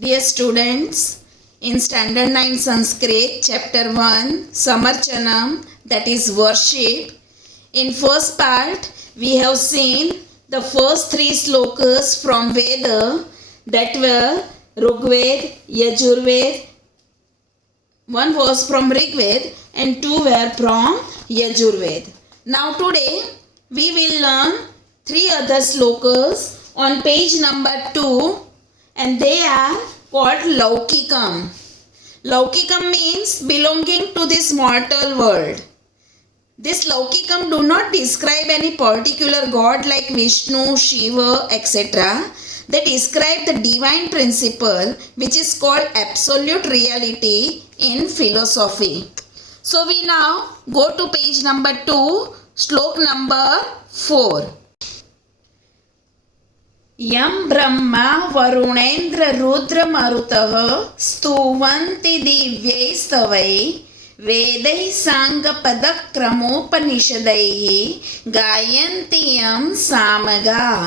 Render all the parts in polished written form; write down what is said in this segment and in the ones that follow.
Dear students, in Standard 9 Sanskrit, Chapter 1, Samarchanam, that is worship. In first part, we have seen the first three slokas from Veda, that were Rigved, Yajurved. One was from Rigved and two were from Yajurved. Now today, we will learn three other slokas on page number 2, and they are called Laukikam. Laukikam means belonging to this mortal world. This Laukikam do not describe any particular god like Vishnu, Shiva, etc. They describe the divine principle which is called absolute reality in philosophy. So we now go to page number 2, slok number 4. यं ब्रह्मा वरुणेन्द्र रुद्र मरुतः स्तुवन्ति दिव्यैस्तवैः वेदैः साङ्गपदक्रमोपनिषदैः गायन्ति यं सामगाः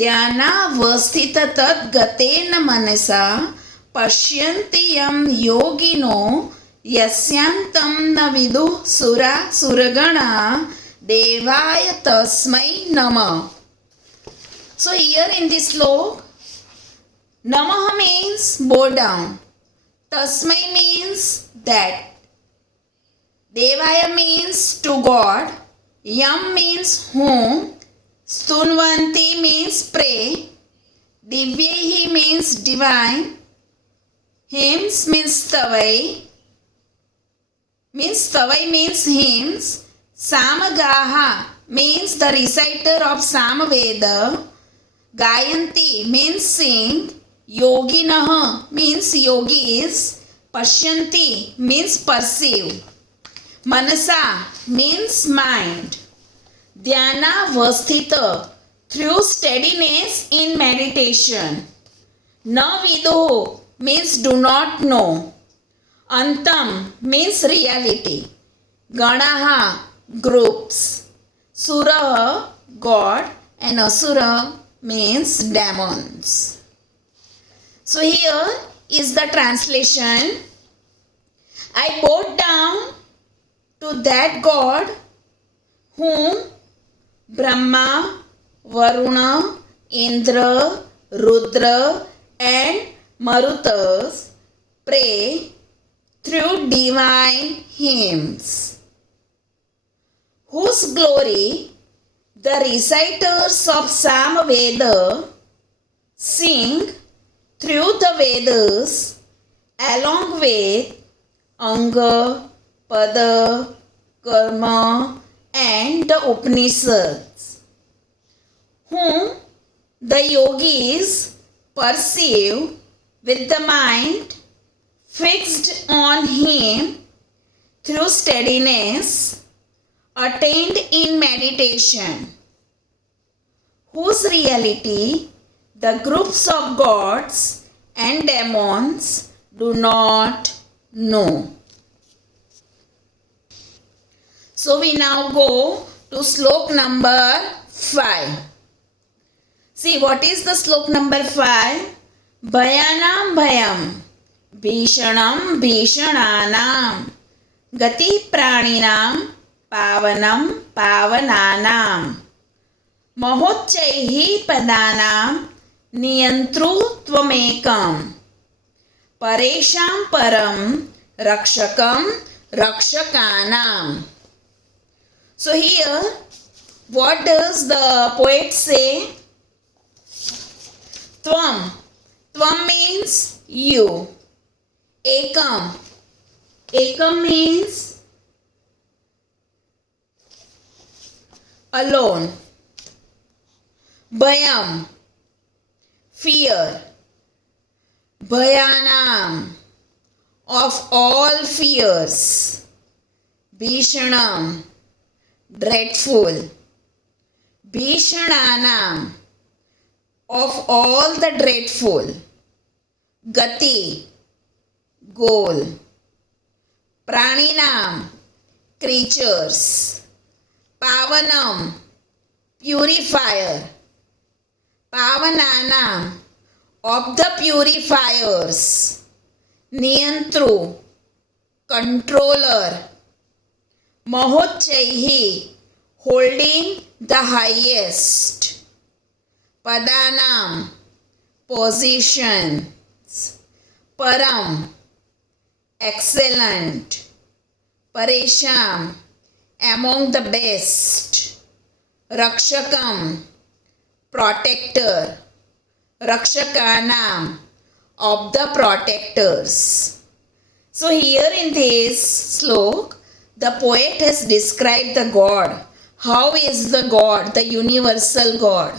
ध्यानावस्थिततद्गतेन मनसा पश्यन्ति यं योगिनो यस्यान्तं न विदुः सुरगणाः देवाय तस्मै नमः. So here in this slok, Namaha means bow down, Tasmai means that, Devaya means to God, Yam means whom, Stunvanti means pray, Divyehi means divine, Hymns means Tavai means hymns, Samagaha means the reciter of Samaveda, Gayanti means sing, Yoginah means yogis, Pashyanti means perceive, Manasa means mind, Dhyana Vasthita through steadiness in meditation, Na Viduh means do not know, Antam means reality, Ganaha groups, Suraha God, and Asura means demons. So here is the translation. I bowed down to that God whom Brahma, Varuna, Indra, Rudra and Marutas pray through divine hymns, whose glory the reciters of Samaveda sing through the Vedas along with Anga, Pada, Karma and the Upanishads, whom the yogis perceive with the mind fixed on him through steadiness attained in meditation, whose reality the groups of gods and demons do not know. So we now go to slok number 5. See, what is the slok number 5? Bhayanam bhayam, Bhishanam bhishananam, Gati praninam, पावनं पावनानां महोच्चैः पदानां नियन्तृत्वमेकं परेषां परं रक्षकं रक्षकानां. So here, what does the poet say? Tvam. Tvam means you. Ekam. Ekam means alone. Bhayam, fear. Bhayanam, of all fears. Bhishanam, dreadful. Bhishananam, of all the dreadful. Gati, goal. Praninam, creatures. Pavanam, purifier. Pavananam, of the purifiers, नियंत्रु, controller, महोच्चैः, holding the highest, पदानां, positions, परम, excellent, परेशान, among the best, रक्षकम, protector, रक्षकानाम, of the protectors. So here in this slok, the poet has described the God. How is the God, the universal God?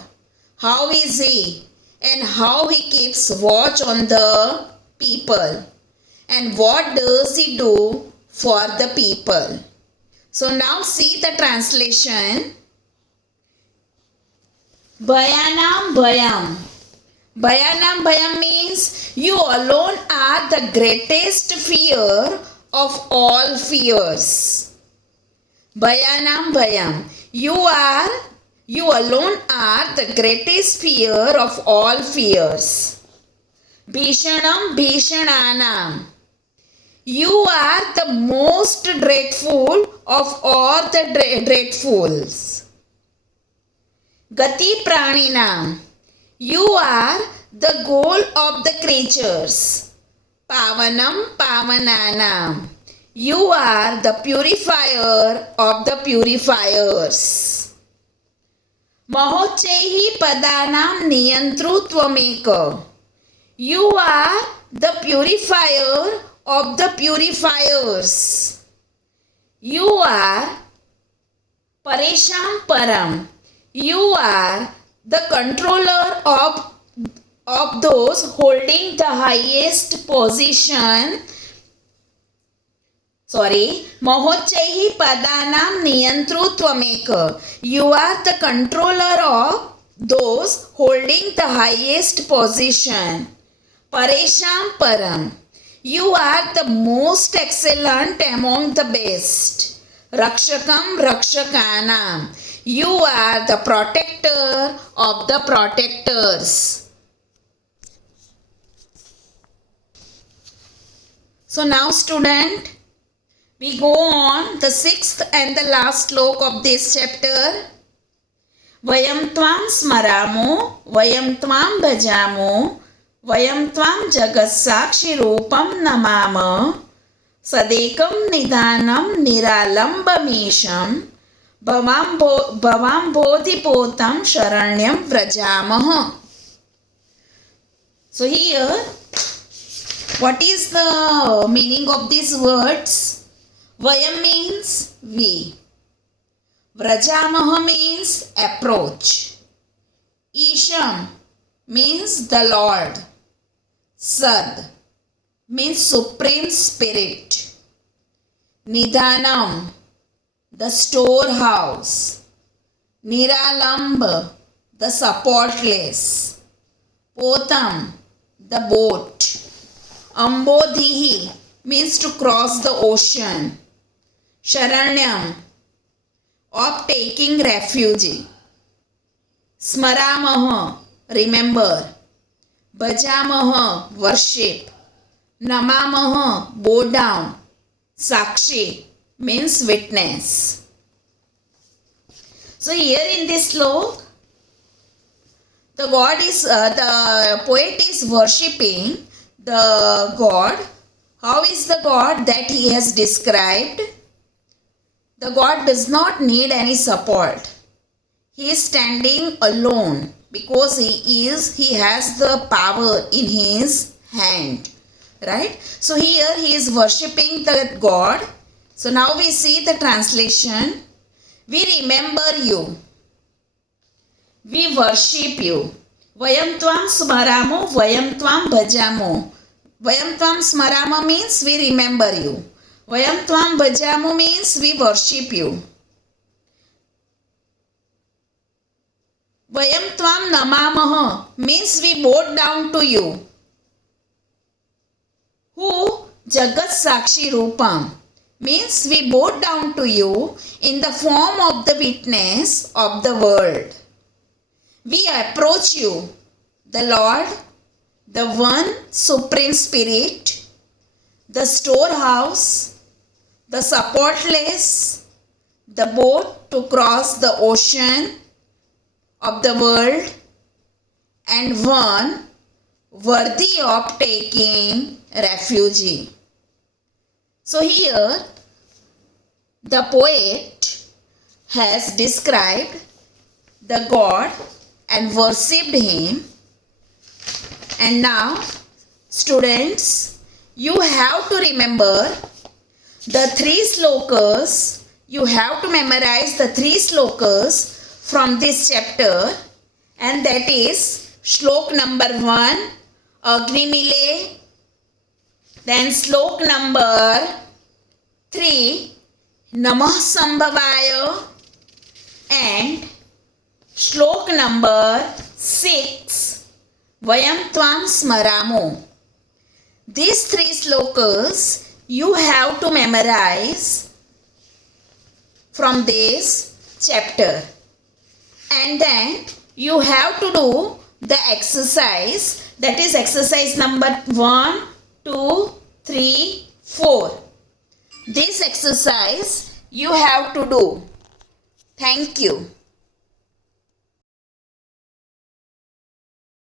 How is he? And how he keeps watch on the people. And what does he do for the people? So now see the translation. Bhayanam Bhayam. Bhayanam Bhayam means you alone are the greatest fear of all fears. Bhayanam Bhayam. You alone are the greatest fear of all fears. Bhishanam Bhishananam. You are the most dreadful of all the dreadfuls. Gati Praninam. You are the goal of the creatures. Pavanam Pavananam. You are the purifier of the purifiers. Mahochaihi Padanam Niyantruttvameka. You are the purifier of the purifiers. You are Paresham Param. You are the controller of those holding the highest position. Mahochaihi Padanam Niyantruttvameka. You are the controller of those holding the highest position. Paresham Param. You are the most excellent among the best. Rakshakam Rakshakanam. You are the protector of the protectors. So now student, we go on the sixth and the last slok of this chapter. Vayam tvam smaramo, vayam tvam bhajamo, vayam tvam jagat sakshi rupam namama, sadekam nidhanam niralambamesham, bhavam bodhipotam sharanyam vrajamaha. So here, what is the meaning of these words? Vayam means we. Vrajamaha means approach. Isham means the Lord. Sad means Supreme Spirit. Nidhanam, the storehouse. Niralamb, the supportless. Potam, the boat. Ambodhihi means to cross the ocean. Sharanyam, of taking refuge. Smaramaha, remember. Bhajamaha, worship. Namamaha, bow down. Sakshi means witness. So here in this slok, the poet is worshipping the God. How is the God that he has described? The God does not need any support. He is standing alone because he has the power in his hand. Right? So here he is worshipping the God. So now we see the translation. We remember you. We worship you. Vayam tvam smaramo, vayam tvam bhajamo. Vayam tvam smarama means we remember you. Vayam tvam bhajamo means we worship you. Vayam tvam namamaha means we bow down to you. Who? Jagat Sakshi Rupam means we bow down to you in the form of the witness of the world. We approach you, the Lord, the one Supreme Spirit, the storehouse, the supportless, the boat to cross the ocean of the world, and one worthy of taking refuge. So here the poet has described the God and worshipped him. And now students, you have to remember the 3 slokas. You have to memorize the 3 slokas from this chapter, and that is shlok number 1 Agni Mile, then slok number 3 Namah Sambhavaya, and shlok number 6 Vayam Tvam Smaramo. These 3 slokas you have to memorize from this chapter, and then you have to do the exercise, that is exercise number 1, 2, 3, 4. This exercise you have to do. Thank you.